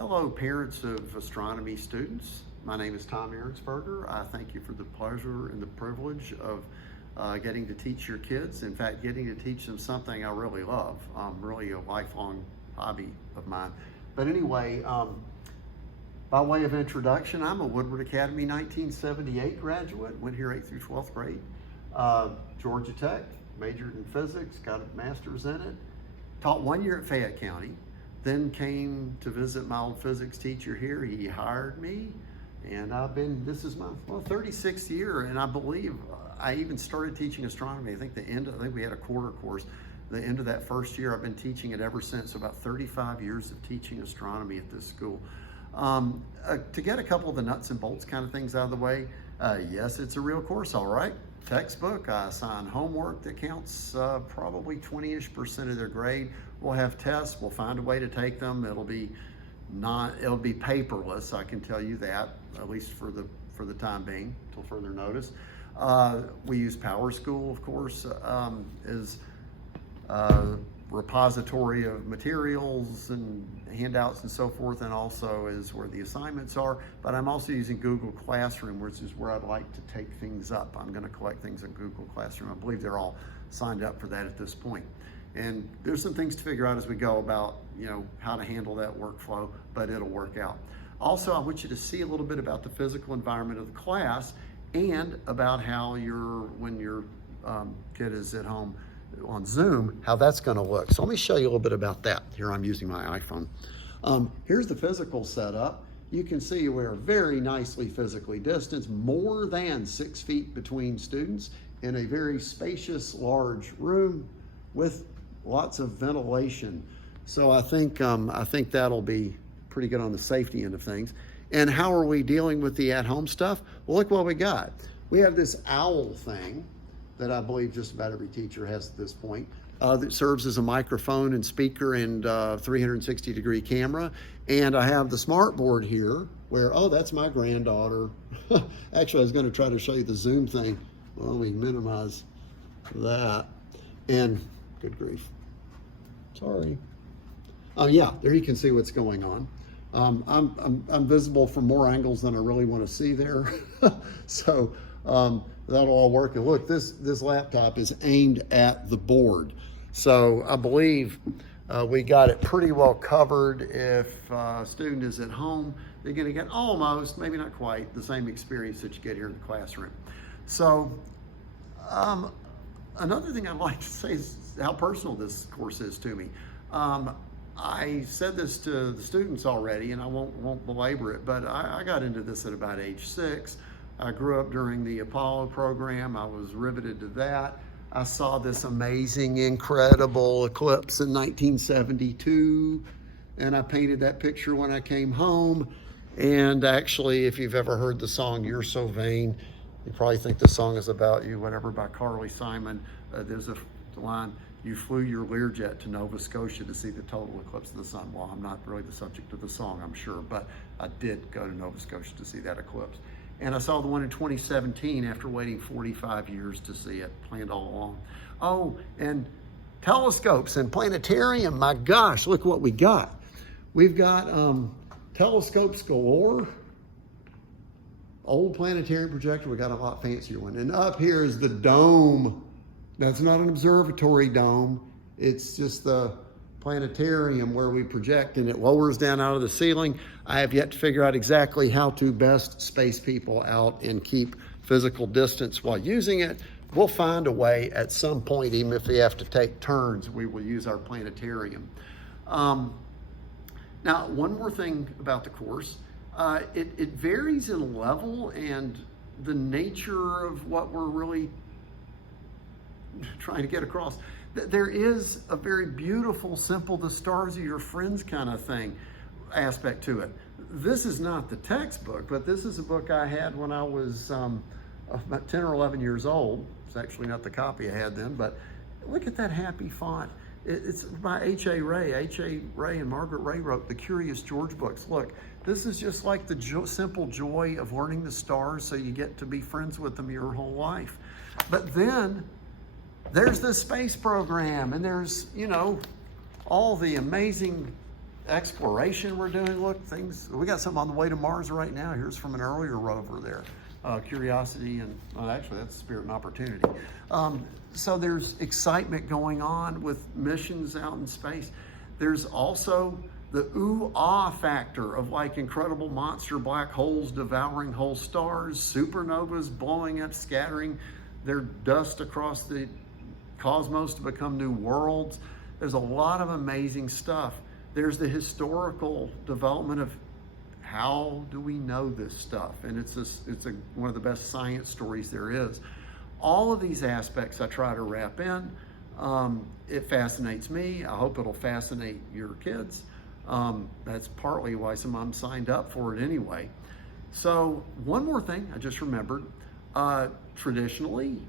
Hello, parents of astronomy students. My name is Tom Ahrensberger. I thank you for the pleasure and the privilege of getting to teach your kids. In fact, getting to teach them something I really love. Really a lifelong hobby of mine. But anyway, by way of introduction, I'm a Woodward Academy 1978 graduate. Went here 8th through 12th grade. Georgia Tech, majored in physics, got a master's in it. Taught 1 year at Fayette County. Then came to visit my old physics teacher here. He hired me, and this is my 36th year, and I believe I even started teaching astronomy. I think we had a quarter course. The end of that first year, I've been teaching it ever since, so about 35 years of teaching astronomy at this school. To get a couple of the nuts and bolts kind of things out of the way, yes, it's a real course, all right. Textbook, I assign homework that counts probably 20-ish% of their grade. We'll have tests, we'll find a way to take them. It'll be paperless, I can tell you that, at least for the time being, until further notice. We use PowerSchool, of course, as a repository of materials and handouts and so forth, and also is where the assignments are. But I'm also using Google Classroom, which is where I'd like to take things up. I'm going to collect things in Google Classroom. I believe they're all signed up for that at this point. And there's some things to figure out as we go about, how to handle that workflow, but it'll work out. Also, I want you to see a little bit about the physical environment of the class and about how when your kid is at home on Zoom, how that's going to look. So let me show you a little bit about that. Here I'm using my iPhone. Here's the physical setup. You can see we're very nicely physically distanced, more than 6 feet between students in a very spacious, large room with lots of ventilation. So I think that'll be pretty good on the safety end of things. And how are we dealing with the at-home stuff? Well, look what we got. We have this owl thing that I believe just about every teacher has at this point, that serves as a microphone and speaker and 360-degree camera. And I have the smart board here where, that's my granddaughter. Actually, I was going to try to show you the Zoom thing. Well, let me minimize that. And good grief. Sorry. Yeah, there you can see what's going on. I'm visible from more angles than I really want to see there. So that'll all work. And look, this laptop is aimed at the board. So I believe we got it pretty well covered. If a student is at home, they're going to get almost, maybe not quite, the same experience that you get here in the classroom. So another thing I'd like to say is how personal this course is to me. I said this to the students already, and I won't belabor it, but I got into this at about age 6. I grew up during the Apollo program. I was riveted to that. I saw this amazing, incredible eclipse in 1972, and I painted that picture when I came home. And actually, if you've ever heard the song "You're So Vain," you probably think the song is about you, whatever, by Carly Simon. There's a line, "You flew your Learjet to Nova Scotia to see the total eclipse of the sun." Well, I'm not really the subject of the song, I'm sure, but I did go to Nova Scotia to see that eclipse. And I saw the one in 2017 after waiting 45 years to see it, planned all along. Oh, and telescopes and planetarium, my gosh, look what we got. We've got telescopes galore. Old planetarium projector, we got a lot fancier one. And up here is the dome. That's not an observatory dome. It's just the planetarium where we project, and it lowers down out of the ceiling. I have yet to figure out exactly how to best space people out and keep physical distance while using it. We'll find a way at some point, even if we have to take turns, we will use our planetarium. Now, one more thing about the course. It varies in level and the nature of what we're really trying to get across. There is a very beautiful, simple, the stars are your friends kind of thing aspect to it. This is not the textbook, but this is a book I had when I was about 10 or 11 years old. It's actually not the copy I had then, but look at that happy font. It's by H.A. Ray. H.A. Ray and Margaret Ray wrote the Curious George books. Look, this is just like the simple joy of learning the stars so you get to be friends with them your whole life. But then there's the space program, and there's, all the amazing exploration we're doing. Look, we got something on the way to Mars right now. Here's from an earlier rover there. Curiosity and, actually that's Spirit and Opportunity. So there's excitement going on with missions out in space. There's also the ooh-ah factor of like incredible monster black holes devouring whole stars, supernovas blowing up, scattering their dust across the cosmos to become new worlds. There's a lot of amazing stuff. There's the historical development of how do we know this stuff? And it's one of the best science stories there is. All of these aspects I try to wrap in. It fascinates me. I hope it'll fascinate your kids. That's partly why some of them signed up for it anyway. So one more thing I just remembered. Traditionally,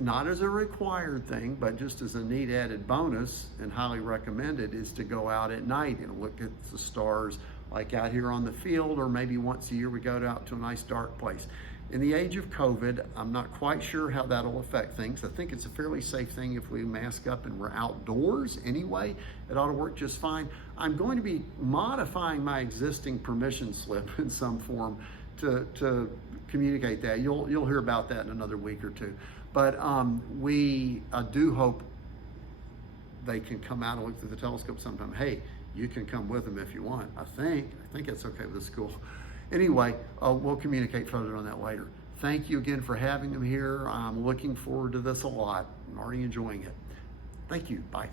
not as a required thing, but just as a neat added bonus and highly recommended, is to go out at night and look at the stars, like out here on the field, or maybe once a year we go out to a nice dark place. In the age of COVID, I'm not quite sure how that'll affect things. I think it's a fairly safe thing if we mask up and we're outdoors anyway. It ought to work just fine. I'm going to be modifying my existing permission slip in some form to communicate that. You'll hear about that in another week or two. But I do hope they can come out and look through the telescope sometime. Hey, you can come with them if you want. I think it's okay with the school. Anyway, we'll communicate further on that later. Thank you again for having them here. I'm looking forward to this a lot. I'm already enjoying it. Thank you. Bye.